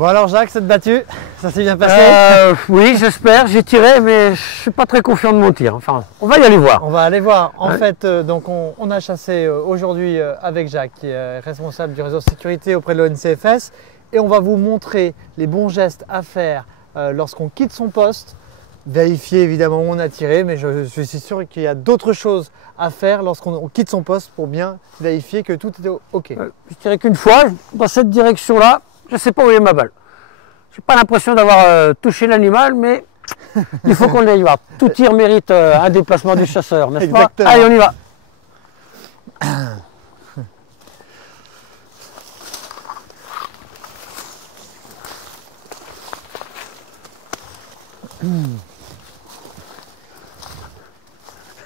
Bon alors Jacques, cette battue, ça s'est bien passé? Oui, j'espère. J'ai tiré, mais je suis pas très confiant de mon tir. Enfin, on va y aller voir. On va aller voir. En fait, donc on a chassé aujourd'hui avec Jacques, qui est responsable du réseau sécurité auprès de l'ONCFS, et on va vous montrer les bons gestes à faire lorsqu'on quitte son poste. Vérifier évidemment où on a tiré, mais je suis sûr qu'il y a d'autres choses à faire lorsqu'on quitte son poste pour bien vérifier que tout est OK. Je tirais qu'une fois, dans cette direction-là. Je ne sais pas où est ma balle. Je n'ai pas l'impression d'avoir touché l'animal, mais il faut qu'on aille voir. Tout tir mérite un déplacement du chasseur, n'est-ce pas? Allez, on y va.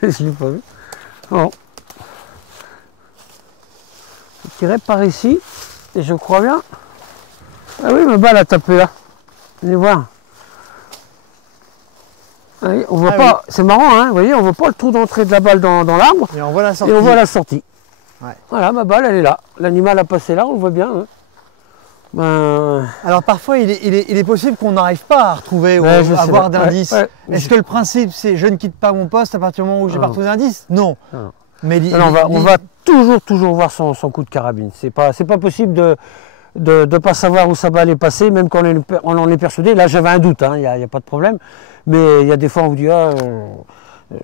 Je ne l'ai pas vu. Bon. Je tirais par ici, et je crois bien. Ah oui, ma balle a tapé là. Allez voir. Ah oui, on voit pas. Oui. C'est marrant, hein, vous voyez, on voit pas le trou d'entrée de la balle dans l'arbre. Et on voit la sortie. Et on voit la sortie. Ouais. Voilà, ma balle, elle est là. L'animal a passé là, on le voit bien. Hein. Alors parfois, il est possible qu'on n'arrive pas à retrouver ou à avoir d'indices. Est-ce que le principe, c'est je ne quitte pas mon poste à partir du moment où j'ai pas retrouvé d'indices? Non. Mais on va toujours voir son coup de carabine. C'est pas possible de ne pas savoir où sa balle est passée, même quand on en est persuadé. Là, j'avais un doute, il n'y a pas de problème. Mais il y a des fois, on vous dit,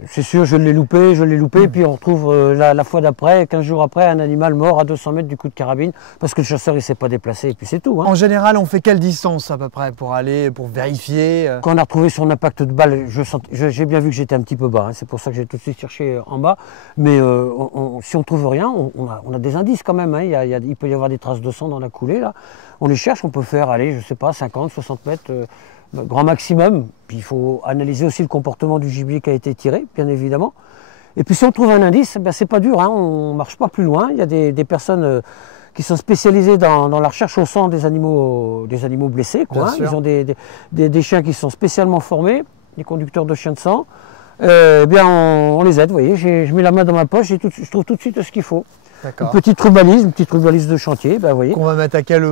c'est sûr, je l'ai loupé, puis on retrouve la fois d'après, 15 jours après, un animal mort à 200 mètres du coup de carabine, parce que le chasseur, il ne s'est pas déplacé, et puis c'est tout. Hein. En général, on fait quelle distance à peu près pour vérifier Quand on a retrouvé son impact de balle, j'ai bien vu que j'étais un petit peu bas, hein, c'est pour ça que j'ai tout de suite cherché en bas, mais si on ne trouve rien, on a des indices quand même, hein, il peut y avoir des traces de sang dans la coulée, là. On les cherche, on peut faire, allez, je sais pas, 50, 60 mètres, grand maximum. Puis il faut analyser aussi le comportement du gibier qui a été tiré, bien évidemment. Et puis si on trouve un indice, ben, c'est pas dur, hein, on ne marche pas plus loin. Il y a des personnes qui sont spécialisées dans la recherche au sang des animaux blessés. Quoi, hein. Ils ont des chiens qui sont spécialement formés, des conducteurs de chiens de sang. Bien on les aide, vous voyez, je mets la main dans ma poche, je trouve tout de suite ce qu'il faut. Une petite rubalise de chantier, ben, vous voyez. Qu'on va mettre à quelle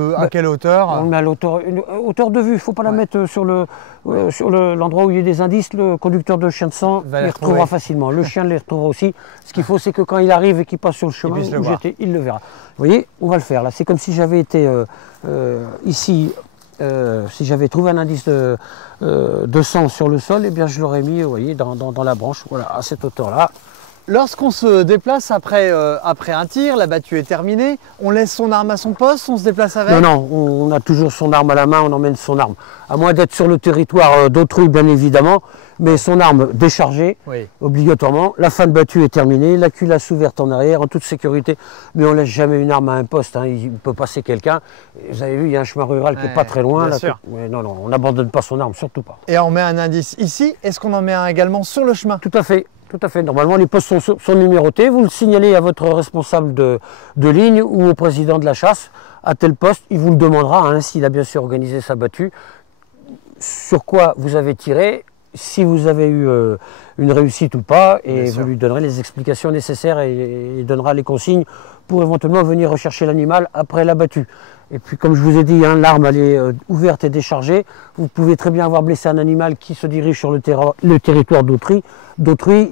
hauteur? On le met à hauteur de vue, il ne faut pas la mettre sur l'endroit où il y a des indices. Le conducteur de chien de sang les retrouvera facilement. Le chien les retrouvera aussi. Ce qu'il faut, c'est que quand il arrive et qu'il passe sur le chemin où j'étais, il le verra. Vous voyez, on va le faire là. C'est comme si j'avais été ici, si j'avais trouvé un indice de sang sur le sol, et bien je l'aurais mis, vous voyez, dans la branche, voilà, à cette hauteur-là. Lorsqu'on se déplace après un tir, la battue est terminée, on laisse son arme à son poste, on se déplace avec? Non, on a toujours son arme à la main, on emmène son arme. À moins d'être sur le territoire d'autrui, bien évidemment, mais son arme déchargée, obligatoirement. La fin de battue est terminée, la culasse ouverte en arrière, en toute sécurité. Mais on ne laisse jamais une arme à un poste, hein. Il peut passer quelqu'un. Vous avez vu, il y a un chemin rural qui n'est pas très loin. Mais non, on n'abandonne pas son arme, surtout pas. Et on met un indice ici, est-ce qu'on en met un également sur le chemin? Tout à fait. Tout à fait. Normalement, les postes sont numérotés. Vous le signalez à votre responsable de ligne ou au président de la chasse à tel poste. Il vous le demandera, hein, s'il a bien sûr organisé sa battue, sur quoi vous avez tiré, si vous avez eu une réussite ou pas, et vous lui donnerez les explications nécessaires et il donnera les consignes pour éventuellement venir rechercher l'animal après la battue. Et puis comme je vous ai dit, hein, l'arme elle est ouverte et déchargée. Vous pouvez très bien avoir blessé un animal qui se dirige sur le territoire d'autrui.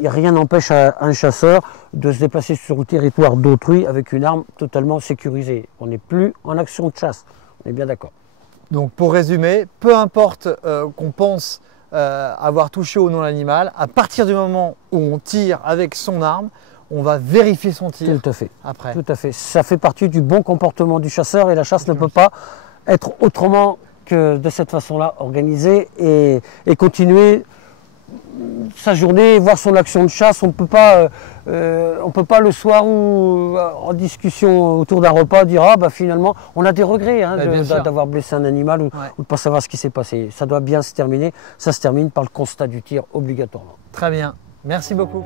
Rien n'empêche un chasseur de se déplacer sur le territoire d'autrui avec une arme totalement sécurisée. On n'est plus en action de chasse, on est bien d'accord. Donc pour résumer, peu importe qu'on pense avoir touché ou non l'animal, à partir du moment où on tire avec son arme, on va vérifier son tir. Tout à fait. Après. Tout à fait. Ça fait partie du bon comportement du chasseur et la chasse ne peut pas être autrement que de cette façon-là organisée et continuer sa journée, voir son action de chasse. On ne peut pas le soir ou en discussion autour d'un repas dire ah bah finalement on a des regrets hein, d'avoir blessé un animal ou de ne pas savoir ce qui s'est passé. Ça doit bien se terminer. Ça se termine par le constat du tir obligatoirement. Très bien. Merci beaucoup.